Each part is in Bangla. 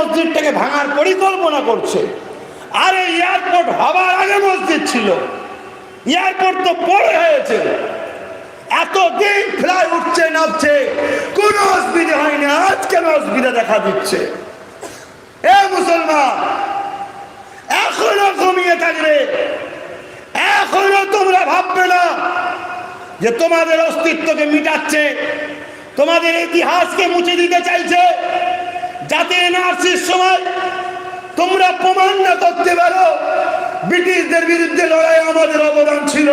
মসজিদটাকে ভাঙার পরিকল্পনা করছে। আরে এয়ারপোর্ট হবার আগে মসজিদ ছিল, এয়ারপোর্ট তো পরে হয়েছে। এতদিন ফ্লাই উঠছে নামছে, কোনো অসুবিধা হয়নি, আজ কেন অসুবিধা দেখা দিচ্ছে? এ মুসলমান, এখনো ঘুমিয়ে থাকবে, এখনো তোমরা ভাববে না যে তোমাদের অস্তিত্বকে মিটাচ্ছে, তোমাদের ইতিহাসকে মুছে দিতে চাইছে, যাতে এনআরসির সময় তোমরা প্রমাণ না করতে পারো ব্রিটিশদের বিরুদ্ধে লড়াই আমাদের অবদান ছিল।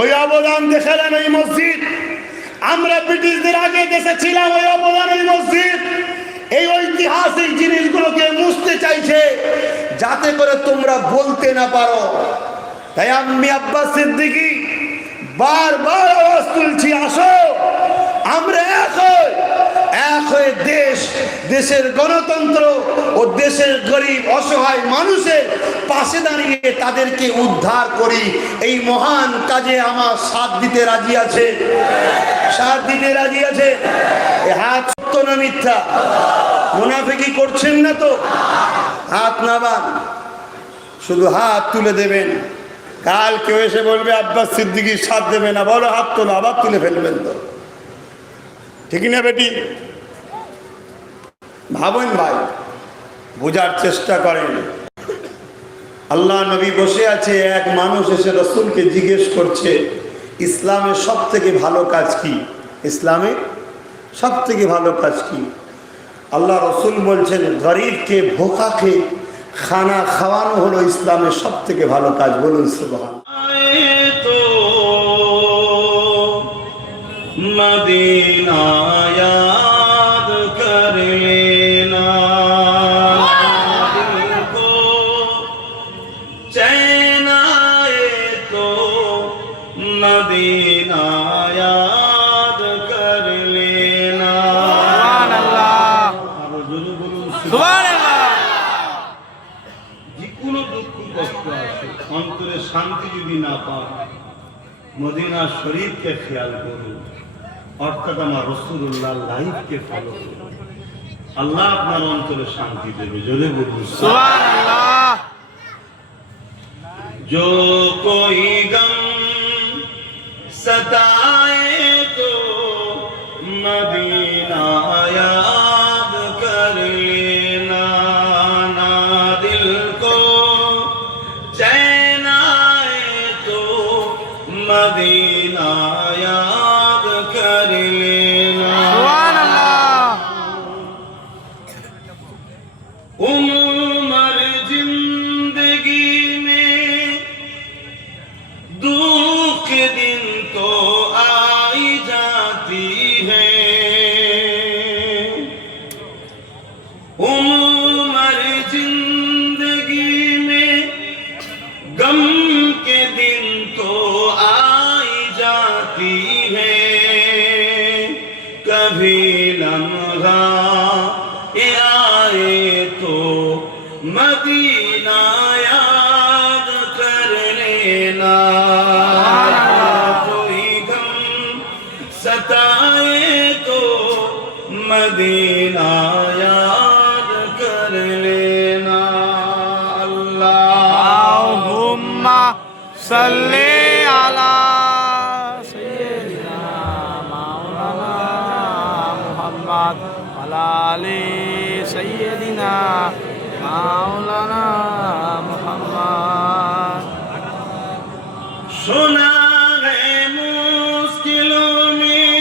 ওই অবদান দেখালেন এই মসজিদ। আমরা ব্রিটিশদের আগে দেশে ছিলাম, ওই অবদান এই মসজিদ। এই ঐতিহাসিক জিনিসগুলোকে মুছতে চাইছে যাতে করে তোমরা বলতে না পারো। তাই আমি আব্বাস সিদ্দিকী বারবার আওয়াজ তুলছি, আসো আমরা এক হয়ে দেশের গণতন্ত্র ও দেশের গরিব অসহায় মানুষের পাশে দাঁড়িয়ে তাদেরকে উদ্ধার করি। এই মহান কাজে আমার সাথ দিতে রাজি আছে, সাথ দিতে রাজি আছে। হাত সত্য না মিথ্যা? মুনাফিকি করছেন না তো? হাত নামান, শুধু হাত তুলে দেবেন। কাল কেউ এসে বলবে আব্বাস সিদ্দিকীর সাথ দেবে না, বলো হাত তোলো, আবার তুলে ফেলবেন তো, ঠিক না বেটি? ভাবেন ভাই, বোঝার চেষ্টা করেন। আল্লাহ নবী বসে আছে, এক মানুষ এসে রসুলকে জিজ্ঞেস করছে ইসলামের সব থেকে ভালো কাজ কি? ইসলামের সব থেকে ভালো কাজ কি? আল্লাহ রসুল বলছেন গরিবকে ভোকাকে খানা খাওয়ানো হলো ইসলামের সব থেকে ভালো কাজ। বলুন সুবহান। मदीना याद कर लेना, दिल को चैन आए तो मदीना याद कर लेना। सुभान अल्लाह, सुभान अल्लाह। जिकुनो दुख कष्ट आछे अंतरे शांति यदि ना पाओ, मदीना शरीफ के ख्याल करो, অর্থাৎ আমার রাসূলুল্লাহ লাইফকে ফলো করো। আল্লাহ আপনার অন্তরে শান্তি দেবে। জোরে বলুন সুবহানাল্লাহ। जो कोई गम सताए तो मदीना याद कर लेना, ना दिल को चैन आए तो मदीना याद कर लेना। सुभान अल्लाह। उम्र जिंदगी में दुख दिन तो आई जाती है, उम्र जिंदगी में गम के दिन तो आई जाती है, कभी लम्हा ये आए तो मदीना याद कर लेना, कोई गम सताए तो मदीना याद कर लेना। अल्लाहुम्मा सल्ली अला सय्यिदिना मौलाना मुहम्मद अला आली सय्यिदिना मौलाना मुहम्मद। सुना है मुश्किलों में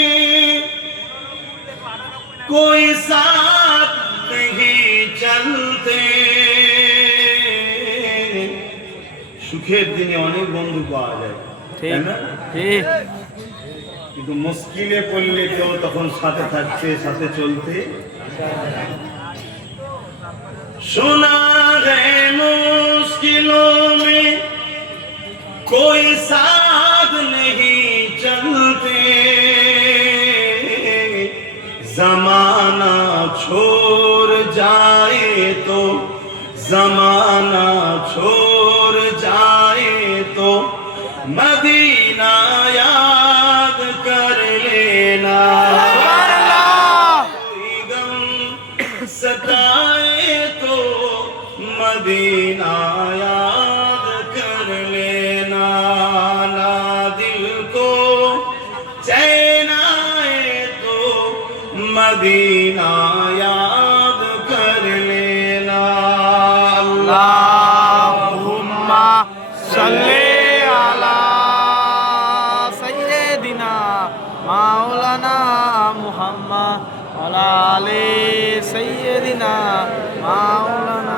कोई साथ नहीं चलते, সুখের দিনে অনেক বন্ধু পাওয়া যায়, তাই না? কিন্তু মুশকিলে পড়লে কেউ তখন সাথে থাকতে, সাথে চলতে। सुना है मुश्किलों में कोई साथ नहीं चलते, जमाना छोड़ जाए तो, जमाना छोड़ जाए तो मदीना याद कर लेना, कोई गम सता जाए तो मदीना याद कर लेना, ना दिल को चैन आए तो मदीना याद कर लेना। अल्लाहुम्मा सल्ले अला सय्यिदिना माওলানা মুহাম্মদ ওয়া আলা আলি सय्यिदिना माওলাना